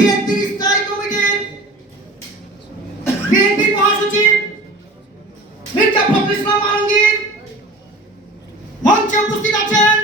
বিএনপির স্থায়ী কমিটির বিএনপি মহাসচিব মির্জা ফখরুল ইসলাম আলমগীর মঞ্চে উপস্থিত আছেন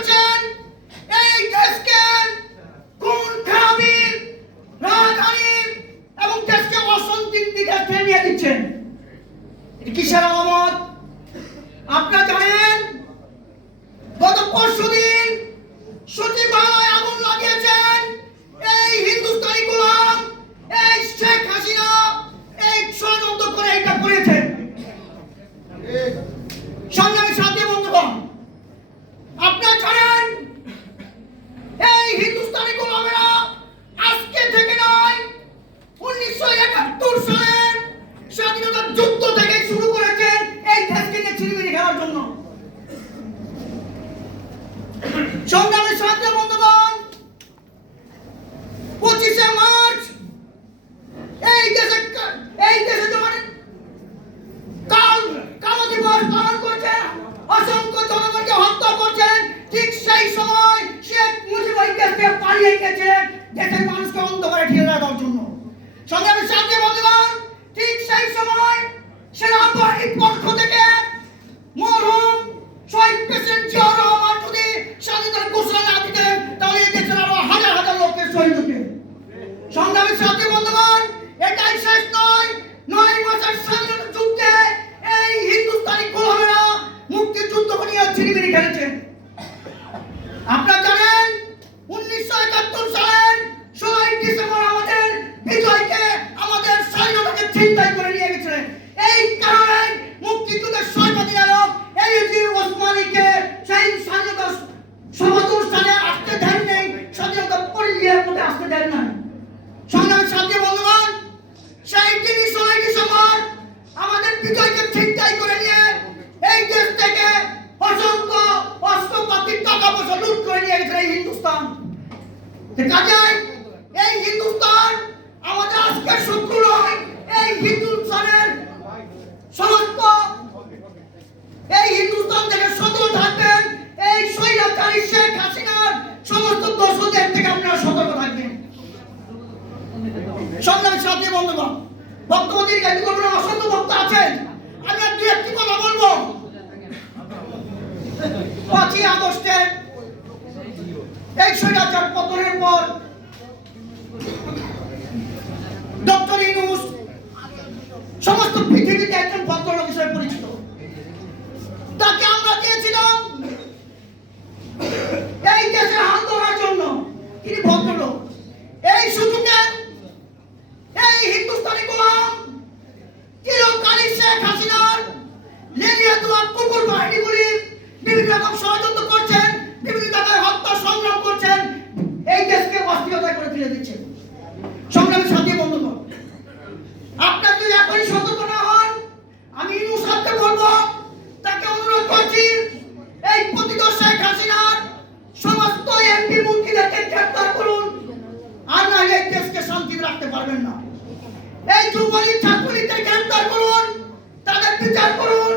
করছেন এই দেশকে কোন খারাপির রাজধানীর এবং দেশকে অশান্তির দিকে ঠেলিয়ে দিচ্ছেন? কিসের আলামত সংগ্রামের সাথে বন্ধুগণ, পঁচিশে মার্চ, এই দেশে এই দেশে যখন কাল, কালো দিবস পালন করছেন অসংখ্য জনগণকে হত্যা করছেন ঠিক সেই সময় শেখ মুজিব ওই পালিয়ে গেছেন দেশের মানুষকে অন্ধকারে ঠেলে দেওয়ার জন্য। সংগ্রামী সাথে বন্ধুগণ, ঠিক সেই সময় সেনাবাহিনীর পক্ষ থেকে এই আমাদের বিজয়কে আমাদের করে নিয়ে গেছিলেন এই কারণে মুক্তিযুদ্ধের সর্বাধিনায়ক এলিজি ওসমানীকে সেই স্বাধীনতা সমাদর স্থানে আসতে দেন নেই স্বাধীনতা মধ্যে আসতে দেন নাই সংগ্রামী সাথী বন্ধুগণ সেই দিনই ষোলোই ডিসেম্বর বিজয়কে চিন্তায় করে নিয়ে এই দেশ থেকে অসংখ্য অস্ত্রপাতির টাকা পয়সা লুট করে নিয়ে গেছে এই হিন্দুস্তান। কাজেই এই হিন্দুস্তান আমাদের আজকে শত্রু নয়, এই হিন্দুস্তানের সমস্ত এই হিন্দুস্তান থেকে সতর্ক থাকবেন, এই স্বৈরাচারী শেখ হাসিনার সমস্ত দোষদের থেকে আপনারা সতর্ক থাকবেন। সংগ্রামী সাথী বন্ধুগণ বক্তব্য কাছে করব না, অসংখ্য বক্তা আছেন। আমি আর দু একটি কথা বলব। পাঁচই আগস্টে এই স্বৈরাচার পতনের পর ডক্টর ইনুস সমস্ত পৃথিবীতে একজন ভদ্রলোক হিসেবে পরিচিত তাকে আমরা দিয়েছিলাম এই দেশের হাত ধরার জন্য তিনি ভদ্রলোক এই সুযোগে এই হিন্দুস্তানি গোলাম চিরকালই সে শেখ হাসিনার লেলিয়া তোমার কুকুর বাহিনীগুলি বিভিন্ন রকম ষড়যন্ত্র করছেন বিভিন্ন জায়গায় হত্যা সংগ্রাম করছেন এই দেশকে অস্থিরতা করে তুলে দিচ্ছে সংগ্রামের সাথে বন্ধুগণ আপনার যদি এখনই সতর্ক না হন আমি ইনুসাদকে বলব তাকে অনুরোধ করছি এই পতিত শেখ হাসিনার সমস্ত এমপি মন্ত্রীদেরকে গ্রেপ্তার করুন আর না এই দেশকে শান্তিতে রাখতে পারবেন না। এই যুবলীগ ছাত্রলীগকে গ্রেপ্তার করুন, তাদের বিচার করুন,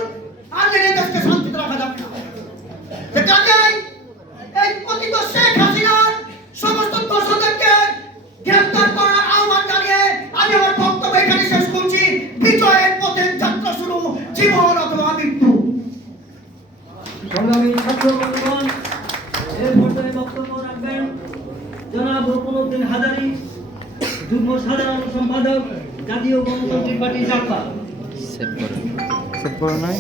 আর এই দেশকে শান্তিতে রাখা যাবে না। কাজেই এই শেখ হাসিনার সমস্ত দোষদেরকে গ্রেপ্তার করার আহ্বান জানিয়ে আমি আমার বক্তব্য এখানে শেষ করছি। বিজয়ের পথে যাত্রা শুরু, জীবন অথবা মৃত্যু। সংগ্রামী বক্তব্য রাখবেন জনাব যুগ্ম সাধারণ সম্পাদক জাতীয় গণতান্ত্রিক পার্টি জাপা সেভ করো। সেভ করো নাই?